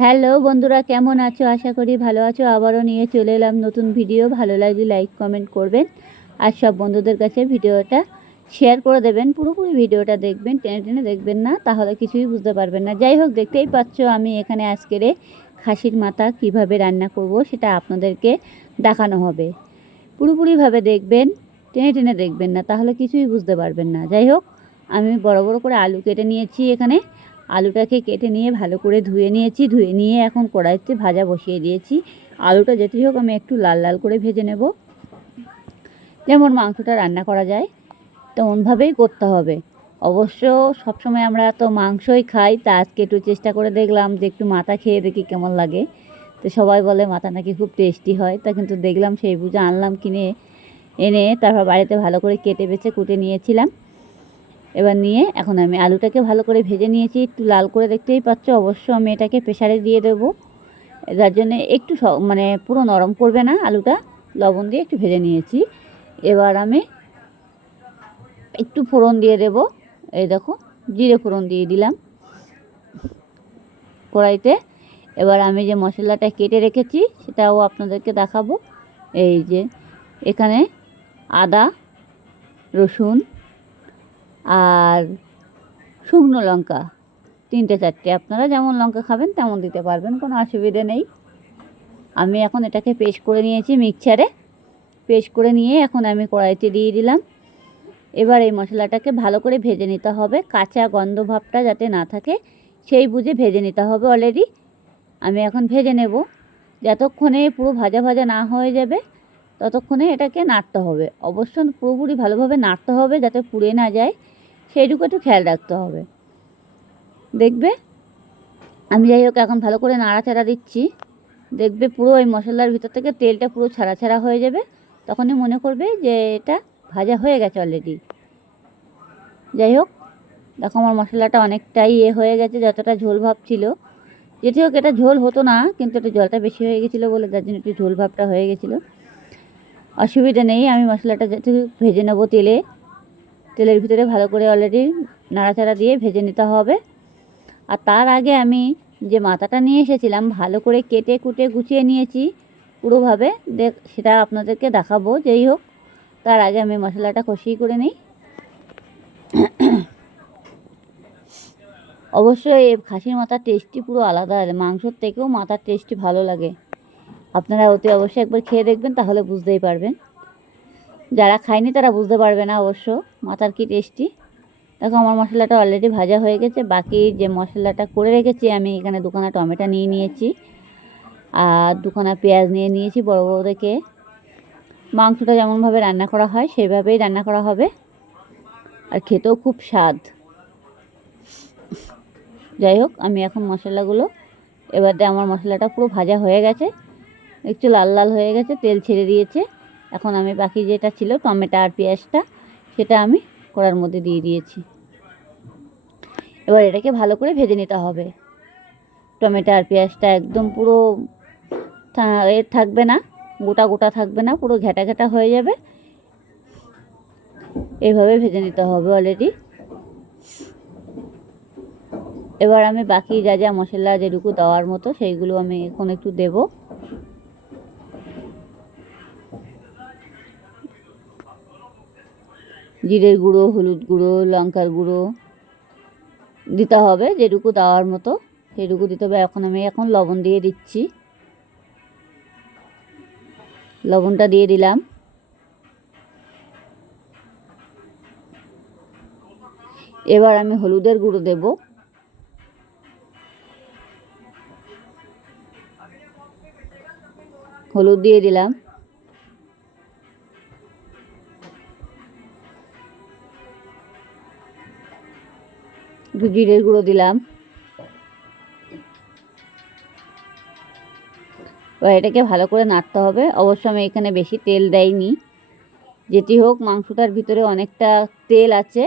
Hello বন্ধুরা, কেমন আছো? আশা করি ভালো আছো। আবারও নিয়ে চলে এলাম নতুন ভিডিও। ভালো লাগলে লাইক কমেন্ট করবেন আর সব বন্ধুদের কাছে ভিডিওটা শেয়ার করে দেবেন। পুরোপুরি ভিডিওটা দেখবেন, টেনে টেনে দেখবেন না, তাহলে কিছুই বুঝতে পারবেন না। যাই হোক, দেখতেই পাচ্ছ আমি এখানে আজকের খাসির মাথা কিভাবে রান্না করব সেটা আপনাদেরকে দেখানো হবে। পুরোপুরিভাবে দেখবেন, টেনে টেনে দেখবেন না, তাহলে কিছুই বুঝতে পারবেন না। যাই হোক, আমি বড় বড় করে আলু কেটে নিয়েছি। এখানে আলুটাকে কেটে নিয়ে ভালো করে ধুয়ে নিয়েছি। ধুয়ে নিয়ে এখন কড়াইতে ভাজা বসিয়ে দিয়েছি। আলুটা যেতেই হোক আমি একটু লাল লাল করে ভেজে নেব। যেমন মাংসটা রান্না করা যায় তেমনভাবেই করতে হবে। অবশ্য সবসময় আমরা তো মাংসই খাই, তা আজকে একটু চেষ্টা করে দেখলাম যে একটু মাথা খেয়ে দেখি কেমন লাগে। তো সবাই বলে মাথা নাকি খুব টেস্টি হয়, তা কিন্তু দেখলাম সেই বুঝে আনলাম, কিনে এনে তারপর বাড়িতে ভালো করে কেটে বেছে কুটে নিয়েছিলাম। এবার নিয়ে এখন আমি আলুটাকে ভালো করে ভেজে নিয়েছি, একটু লাল করে, দেখতেই পাচ্ছ। অবশ্য আমি এটাকে প্রেসারে দিয়ে দেবো, যার জন্যে একটু মানে পুরো নরম করবে না আলুটা। লবণ দিয়ে একটু ভেজে নিয়েছি। এবার আমি একটু ফোড়ন দিয়ে দেব। এই দেখো, জিরে ফোড়ন দিয়ে দিলাম কড়াইতে। এবার আমি যে মশলাটা কেটে রেখেছি সেটাও আপনাদেরকে দেখাবো। এই যে এখানে আদা, রসুন আর শুকনো লঙ্কা 3-4টে, আপনারা যেমন লঙ্কা খাবেন তেমন দিতে পারবেন, কোনো অসুবিধে নেই। আমি এখন এটাকে পেস্ট করে নিয়েছি মিক্সচারে। পেস্ট করে নিয়ে এখন আমি কড়াইতে দিয়ে দিলাম। এবার এই মশলাটাকে ভালো করে ভেজে নিতে হবে, কাঁচা গন্ধ ভাবটা যাতে না থাকে সেই বুঝে ভেজে নিতে হবে। অলরেডি আমি এখন ভেজে নেব। যতক্ষণে পুরো ভাজা ভাজা না হয়ে যাবে ততক্ষণে এটাকে নাড়তে হবে। অবশ্য পুরোপুরি ভালোভাবে নাড়তে হবে যাতে পুড়ে না যায়, সেইটুকু একটু খেয়াল রাখতে হবে। দেখবে আমি যাই হোক এখন ভালো করে নাড়াচাড়া দিচ্ছি। দেখবে পুরো এই মশলার ভিতর থেকে তেলটা পুরো ছাড়া ছাড়া হয়ে যাবে, তখনই মনে করবে যে এটা ভাজা হয়ে গেছে অলরেডি। যাই হোক, দেখো আমার মশলাটা অনেকটাই হয়ে গেছে, যতটা ঝোল ভাব ছিল। যেটি হোক, এটা ঝোল হতো না, কিন্তু একটু জলটা বেশি হয়ে গেছিলো বলে যার জন্য একটু ঝোল ভাবটা হয়ে গেছিলো। অসুবিধা নেই, আমি মশলাটা যেহেতু ভেজে নেবো তেলের ভিতরে ভালো করে অলরেডি নাড়াচাড়া দিয়ে ভেজে নিতে হবে। আর তার আগে আমি যে মাথাটা নিয়ে এসেছিলাম ভালো করে কেটে কুটে গুছিয়ে নিয়েছি পুরোভাবে, সেটা আপনাদেরকে দেখাবো। যেই হোক, তার আগে আমি মশলাটা কষিয়ে করে নিই। অবশ্যই এই খাসির মাথার টেস্টটি পুরো আলাদা, মাংসর থেকেও মাথার টেস্টটি ভালো লাগে। আপনারা অতি অবশ্যই একবার খেয়ে দেখবেন, তাহলে বুঝতেই পারবেন। যারা খায়নি তারা বুঝতে পারবে না অবশ্য মাথার কি টেস্টি। দেখো আমার মশলাটা অলরেডি ভাজা হয়ে গেছে। বাকি যে মশলাটা করে রেখেছি, আমি এখানে দুখানা টমেটো নিয়ে নিয়েছি আর দুখানা পেঁয়াজ নিয়ে নিয়েছি বড় বড় দেখে। মাংসটা যেমনভাবে রান্না করা হয় সেভাবেই রান্না করা হবে, আর খেতেও খুব স্বাদ। যাই হোক, আমি এখন মশলাগুলো এবারে আমার মশলাটা পুরো ভাজা হয়ে গেছে, একটু লাল লাল হয়ে গেছে, তেল ছেড়ে দিয়েছে। এখন আমি বাকি যেটা ছিল টমেটো আর পেঁয়াজটা, সেটা আমি কড়ার মধ্যে দিয়ে দিয়েছি। এবার এটাকে ভালো করে ভেজে নিতে হবে। টমেটো আর পেঁয়াজটা একদম পুরো থাকবে না, গোটা গোটা থাকবে না, পুরো ঘেটা ঘেটা হয়ে যাবে। এইভাবে ভেজে নিতে হবে অলরেডি। এবার আমি বাকি যা যা মশলা যেটুকু দেওয়ার মতো সেইগুলো আমি এখন একটু দেব। জিরের গুঁড়ো, হলুদ গুঁড়ো, লঙ্কার গুঁড়ো দিতে হবে, যেটুকু দেওয়ার মতো সেটুকু দিতে হবে। আমি এখন লবণ দিয়ে দিচ্ছি, লবণটা দিয়ে দিলাম। এবার আমি হলুদের গুঁড়ো দেব, হলুদ দিয়ে দিলাম। একটু জিরের গুঁড়ো দিলাম। এবার এটাকে ভালো করে নাড়তে হবে। অবশ্য আমি এখানে বেশি তেল দেইনি, যেটি হোক মাংসটার ভিতরে অনেকটা তেল আছে,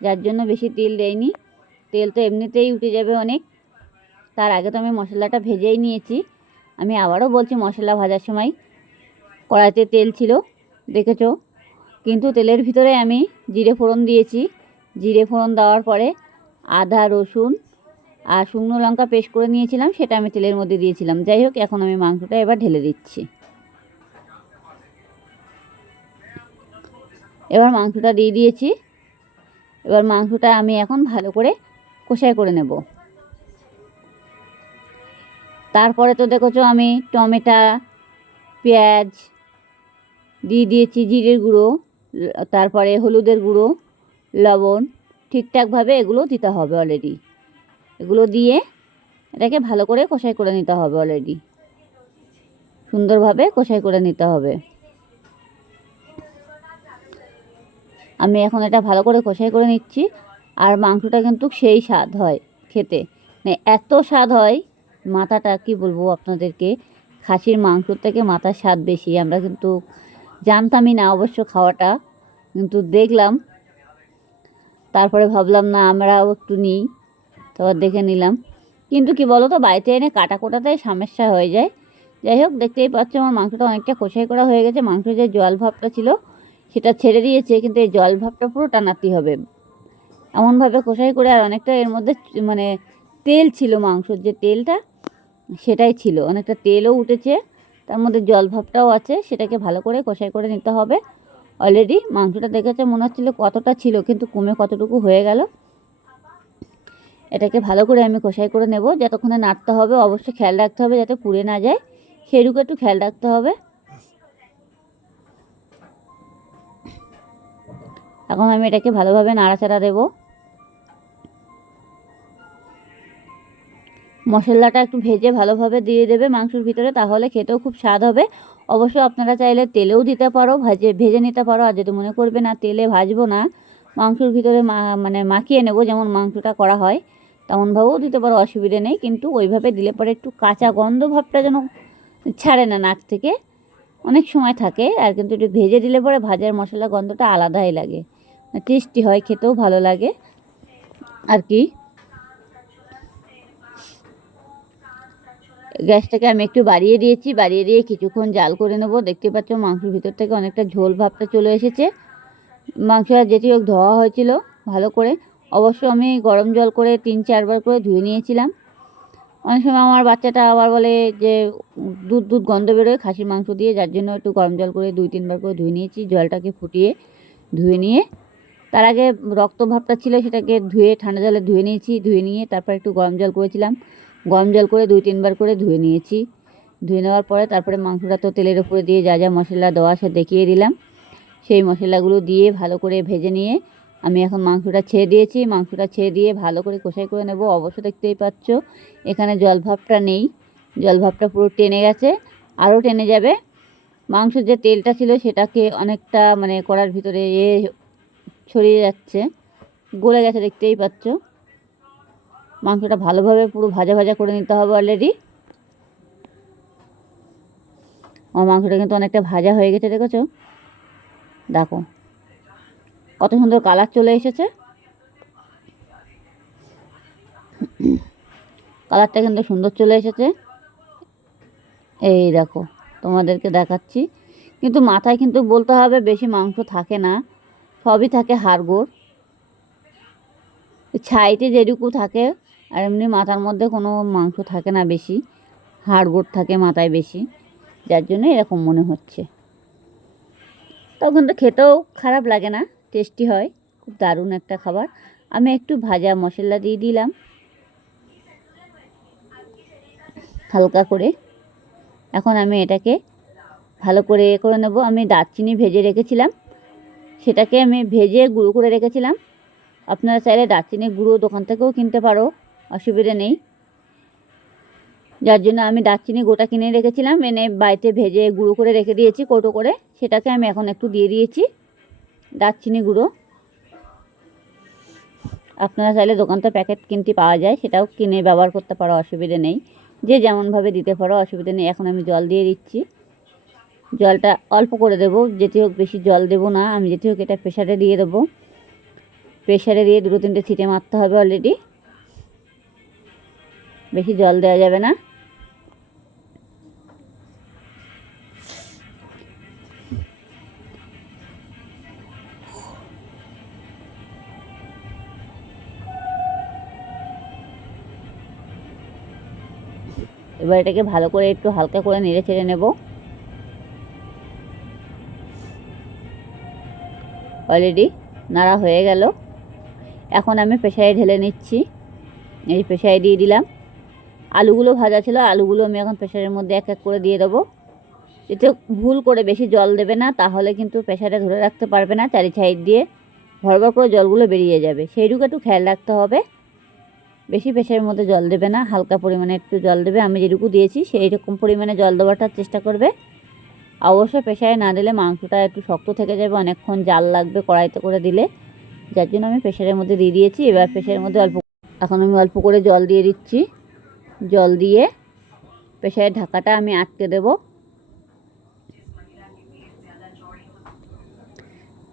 যার জন্য বেশি তেল দেইনি। তেল তো এমনিতেই উঠে যাবে অনেক। তার আগে তো আমি মশলাটা ভেজেই নিয়েছি। আমি আবারও বলছি, মশলা ভাজার সময় কড়াইতে তেল ছিল দেখেছো, কিন্তু তেলের ভিতরে আমি জিরে ফোড়ন দিয়েছি। জিরে ফোড়ন দেওয়ার পরে আদা, রসুন আর শুকনো লঙ্কা পেস্ট করে নিয়েছিলাম, সেটা আমি তেলের মধ্যে দিয়েছিলাম। যাই হোক, এখন আমি মাংসটা এবার ঢেলে দিচ্ছি। এবার মাংসটা দিয়ে দিয়েছি। এবার মাংসটা আমি এখন ভালো করে কষাই করে নেব। তারপরে তো দেখেছো আমি টমেটো, পেঁয়াজ দিয়ে দিয়েছি, জিরের গুঁড়ো, তারপরে হলুদের গুঁড়ো, লবণ, ঠিকঠাকভাবে এগুলো দিতে হবে অলরেডি। এগুলো দিয়ে এটাকে ভালো করে কষাই করে নিতে হবে, অলরেডি সুন্দরভাবে কষাই করে নিতে হবে। আমি এখন এটা ভালো করে কষাই করে নিচ্ছি। আর মাংসটা কিন্তু সেই স্বাদ হয় খেতে, মানে এত স্বাদ হয়, মাথাটা কি বলবো আপনাদেরকে, খাসির মাংসর থেকে মাথার স্বাদ বেশি। আমরা কিন্তু জানতামই না অবশ্য খাওয়াটা, কিন্তু দেখলাম, তারপরে ভাবলাম না আমরাও একটু নিই, তারপর দেখে নিলাম। কিন্তু কি বলো তো, বাড়িতে এনে কাটা কোটাতেই সমস্যা হয়ে যায়। যাই হোক, দেখতেই পাচ্ছ আমার মাংসটা অনেকটা কষাই করা হয়ে গেছে। মাংসের যে জল ভাবটা ছিল সেটা ছেড়ে দিয়েছে, কিন্তু এই জল ভাবটা পুরো টানাতে হবে এমনভাবে কষাই করে। আর অনেকটা এর মধ্যে মানে তেল ছিল, মাংসর যে তেলটা সেটাই ছিল, অনেকটা তেলও উঠেছে, তার মধ্যে জল ভাবটাও আছে। সেটাকে ভালো করে কষাই করে নিতে হবে। অলরেডি মাংসটা দেখেছে মনে হচ্ছিল কতটা ছিল, কিন্তু কমে কতটুকু হয়ে গেল। এটাকে ভালো করে আমি কষাই করে নেব, যতক্ষণে নাড়তে হবে। অবশ্যই খেয়াল রাখতে হবে যাতে পুড়ে না যায়, সেটুকু একটু খেয়াল রাখতে হবে। এখন আমি এটাকে ভালোভাবে নাড়াচাড়া দেব। মশলাটা একটু ভেজে ভালোভাবে দিয়ে দেবে মাংসের ভিতরে, তাহলে খেতেও খুব স্বাদ হবে। অবশ্য আপনারা চাইলে তেলেও দিতে পারো, ভেজে নিতে পারো। আর যদি মনে করবে না তেলে ভাজবো না, মাংসের ভিতরে মানে মাখিয়ে নেব যেমন মাংসটা করা হয়, তেমনভাবেও দিতে পারো, অসুবিধে নেই। কিন্তু ওইভাবে দিলে পরে একটু কাঁচা গন্ধ ভাবটা যেন ছাড়ে না নাক থেকে, অনেক সময় থাকে। আর কিন্তু একটু ভেজে দিলে পরে ভাজার মশলা গন্ধটা আলাদাই লাগে, টেস্টি হয়, খেতেও ভালো লাগে আর কি। গ্যাসটাকে আমি একটু বাড়িয়ে দিয়েছি, বাড়িয়ে দিয়ে কিছুক্ষণ জাল করে নেব। দেখতে পাচ্ছ মাংসের ভিতর থেকে অনেকটা ঝোল ভাবটা চলে এসেছে। মাংস আর যেটি হোক ধোয়া হয়েছিল ভালো করে। অবশ্য আমি গরম জল করে 3-4 বার করে ধুয়ে নিয়েছিলাম। অনেক সময় আমার বাচ্চাটা আবার বলে যে দুধ দুধ গন্ধ বেরোয় খাসির মাংস দিয়ে, যার জন্য একটু গরম জল করে 2-3 বার করে ধুয়ে নিয়েছি। জলটাকে ফুটিয়ে ধুয়ে নিয়ে, তার আগে রক্ত ভাবটা ছিল সেটাকে ধুয়ে ঠান্ডা জলে ধুয়ে নিয়েছি। ধুয়ে নিয়ে তারপর একটু গরম জল করেছিলাম, গরম জল করে 2-3 বার করে ধুয়ে নিয়েছি। ধুয়ে নেওয়ার পরে তারপরে মাংসটা তো তেলের উপরে দিয়ে যা যা মশলা দেওয়া সে দেখিয়ে দিলাম। সেই মশলাগুলো দিয়ে ভালো করে ভেজে নিয়ে আমি এখন মাংসটা ছেড়ে দিয়েছি। মাংসটা ছেড়ে দিয়ে ভালো করে কষাই করে নেব। অবশ্য দেখতেই পাচ্ছ এখানে জল ভাবটা নেই, জল ভাবটা পুরো টেনে গেছে, আরও টেনে যাবে। মাংসের যে তেলটা ছিল সেটাকে অনেকটা মানে কড়ার ভিতরে ছড়িয়ে যাচ্ছে, গলে গেছে, দেখতেই পাচ্ছ। মাংসটা ভালোভাবে পুরো ভাজা ভাজা করে নিতে হবে অলরেডি। আমার মাংসটা কিন্তু অনেকটা ভাজা হয়ে গেছে, দেখেছো? দেখো কত সুন্দর কালার চলে এসেছে। কালারটা কিন্তু সুন্দর চলে এসেছে। এই দেখো তোমাদেরকে দেখাচ্ছি, কিন্তু মাথায় কিন্তু বলতে হবে বেশি মাংস থাকে না, সবই থাকে হাড়গোড়, ছাইতে যেটুকু থাকে। আর এমনি মাথার মধ্যে কোনো মাংস থাকে না বেশি, হাড়গোড় থাকে মাথায় বেশি, যার জন্য এরকম মনে হচ্ছে। তাও কিন্তু খেতেও খারাপ লাগে না, টেস্টি হয়, খুব দারুণ একটা খাবার। আমি একটু ভাজা মশলা দিয়ে দিলাম হালকা করে। এখন আমি এটাকে ভালো করে করে নেব। আমি দারচিনি ভেজে রেখেছিলাম, সেটাকে আমি ভেজে গুঁড়ো করে রেখেছিলাম। আপনারা চাইলে দারচিনি গুঁড়ো দোকান থেকেও কিনতে পারো, অসুবিধা নেই। যার জন্য আমি দারচিনি গোটা কিনে রেখেছিলাম, এনে বাড়িতে ভেজে গুঁড়ো করে রেখে দিয়েছি কৌটো করে। সেটাকে আমি এখন একটু দিয়ে দিয়েছি দারচিনি গুঁড়ো। আপনারা চাইলে দোকানতে প্যাকেট কিনতে পাওয়া যায়, সেটাও কিনে ব্যবহার করতে পারো, অসুবিধে নেই। যে যেমনভাবে দিতে পারো, অসুবিধা নেই। এখন আমি জল দিয়ে দিচ্ছি, জলটা অল্প করে দেবো, যেটি হোক বেশি জল দেবো না। আমি যেটি হোক এটা প্রেশারে দিয়ে দেবো, প্রেশারে দিয়ে 2-3টে সিটি মারতে হবে অলরেডি, বেশি জল দেওয়া যাবে না। এবার এটাকে ভালো করে একটু হালকা করে নেড়ে চেড়ে নেব। অলরেডি নাড়া হয়ে গেল। এখন আমি প্রেসারে ঢেলে নিচ্ছি। এই প্রেসারে দিয়ে দিলাম। আলুগুলো ভাজা ছিল, আলুগুলো আমি এখন প্রেসারের মধ্যে এক এক করে দিয়ে দেবো। এতে ভুল করে বেশি জল দেবে না, তাহলে কিন্তু প্রেসারে ধরে রাখতে পারবে না, চারি সাইড দিয়ে ভরভর করে জলগুলো বেরিয়ে যাবে। সেইটুকু একটু খেয়াল রাখতে হবে। বেশি প্রেসারের মধ্যে জল দেবে না, হালকা পরিমাণে একটু জল দেবে। আমি যেটুকু দিয়েছি সেই রকম পরিমাণে জল দেওয়াটার চেষ্টা করবে। অবশ্যই প্রেসারে না দিলে মাংসটা একটু শক্ত থেকে যাবে, অনেকক্ষণ জাল লাগবে কড়াইতে করে দিলে, যার জন্য আমি প্রেসারের মধ্যে দিয়ে দিয়েছি। এবার প্রেসারের মধ্যে এখন আমি অল্প করে জল দিয়ে দিচ্ছি। জল দিয়ে প্রেসারের ঢাকাটা আমি আটকে দেব।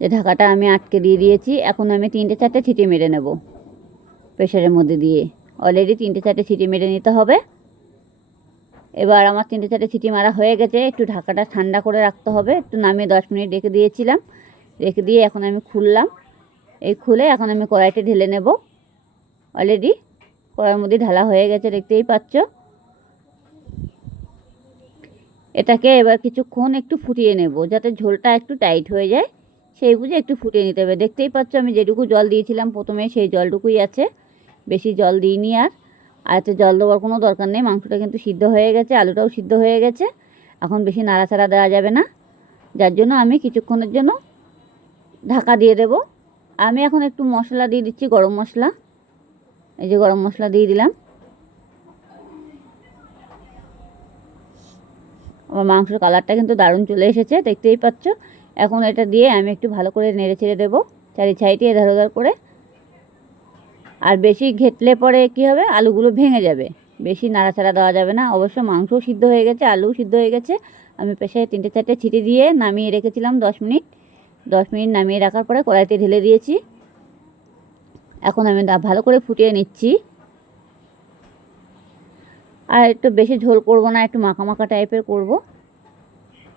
যে ঢাকাটা আমি আটকে দিয়ে দিয়েছি। এখন আমি 3-4টে সিটি মেরে নেব প্রেসারের মধ্যে দিয়ে। অলরেডি 3-4টে সিটি মেরে নিতে হবে। এবার আমার 3-4টে সিটি মারা হয়ে গেছে। একটু ঢাকাটা ঠান্ডা করে রাখতে হবে। একটু নামিয়ে 10 মিনিট রেখে দিয়েছিলাম। রেখে দিয়ে এখন আমি খুললাম। এই খুলে এখন আমি কড়াইতে ঢেলে নেব। অলরেডি কড়াইয়ের মধ্যে ঢালা হয়ে গেছে, দেখতেই পাচ্ছ। এটাকে এবার কিছুক্ষণ একটু ফুটিয়ে নেব, যাতে ঝোলটা একটু টাইট হয়ে যায়, সেই বুঝে একটু ফুটিয়ে নিতে হবে। দেখতেই পাচ্ছ আমি যেটুকু জল দিয়েছিলাম প্রথমে সেই জলটুকুই আছে, বেশি জল দিইনি। আর এতে জল দেওয়ার কোনো দরকার নেই। মাংসটা কিন্তু সিদ্ধ হয়ে গেছে, আলুটাও সিদ্ধ হয়ে গেছে। এখন বেশি নাড়াচাড়া দেওয়া যাবে না, যার জন্য আমি কিছুক্ষণের জন্য ঢাকা দিয়ে দেব। আমি এখন একটু মশলা দিয়ে দিচ্ছি, গরম মশলা। এই যে গরম মশলা দিয়ে দিলাম। আমার মাংসের কালারটা কিন্তু দারুণ চলে এসেছে, দেখতেই পাচ্ছ। এখন এটা দিয়ে আমি একটু ভালো করে নেড়ে চেড়ে দেবো, চারি সাইডে এধার ওধার করে। আর বেশি ঘেটলে পরে কী হবে, আলুগুলো ভেঙে যাবে। বেশি নাড়াচাড়া দেওয়া যাবে না। অবশ্য মাংসও সিদ্ধ হয়ে গেছে, আলুও সিদ্ধ হয়ে গেছে। আমি প্রেসারে 3-4টে সিটি দিয়ে নামিয়ে রেখেছিলাম 10 মিনিট। 10 মিনিট নামিয়ে রাখার পরে কড়াইতে ঢেলে দিয়েছি। এখন আমি ভালো করে ফুটিয়ে নিচ্ছি। আর একটু বেশি ঝোল করব না, একটু মাখা মাখা টাইপের করব।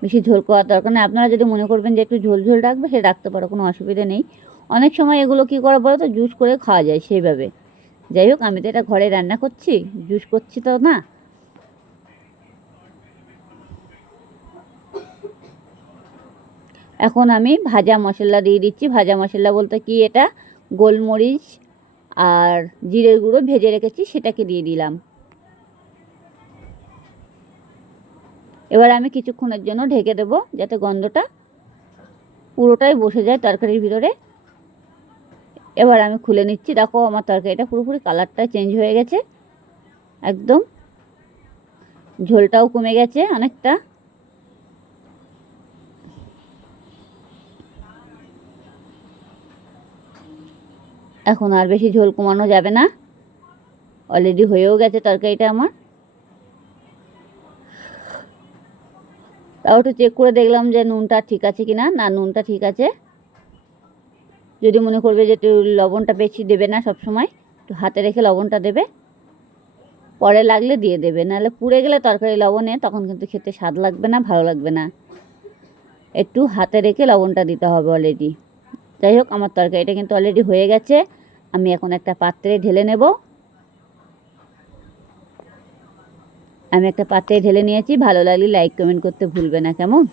বেশি ঝোল করার দরকার নেই। আপনারা যদি মনে করবেন যে একটু ঝোল ঝোল রাখবে, সে রাখতে পারো, কোনো অসুবিধা নেই। অনেক সময় এগুলো কী করা বলো তো, জুস করে খাওয়া যায় সেইভাবে। যাই হোক, আমি তো এটা ঘরে রান্না করছি, জুস করছি তো না। এখন আমি ভাজা মশলা দিয়ে দিচ্ছি। ভাজা মশলা বলতে কি, এটা গোলমরিচ আর জিরের গুঁড়ো ভেজে রেখেছি, সেটাকে দিয়ে দিলাম। এবার আমি কিছুক্ষণের জন্য ঢেকে দেবো, যাতে গন্ধটা পুরোটাই বসে যায় তরকারির ভিতরে। এবার আমি খুলে নিচ্ছি। দেখো আমার তরকারিটা পুরোপুরি কালারটা চেঞ্জ হয়ে গেছে, একদম ঝোলটাও কমে গেছে অনেকটা। এখন আর বেশি ঝোল কমানো যাবে না, অলরেডি হয়েও গেছে তরকারিটা আমার। তাও একটু চেক করে দেখলাম যে নুনটা ঠিক আছে কি না। না, নুনটা ঠিক আছে। যদি মনে করবে যে একটু লবণটা বেশি দেবে না, সব সময় একটু হাতে রেখে লবণটা দেবে, পরে লাগলে দিয়ে দেবে। নাহলে পুড়ে গেলে তরকারি লবণে তখন কিন্তু খেতে স্বাদ লাগবে না, ভালো লাগবে না। একটু হাতে রেখে লবণটা দিতে হবে অলরেডি। যাই হোক, আমার তরকারিটা কিন্তু অলরেডি হয়ে গেছে। আমি এখন একটা পাত্রে ঢেলে নেব। আমি একটা পাত্রে ঢেলে নিয়েছি। ভালো লাগলে লাইক কমেন্ট করতে ভুলবে না, কেমন?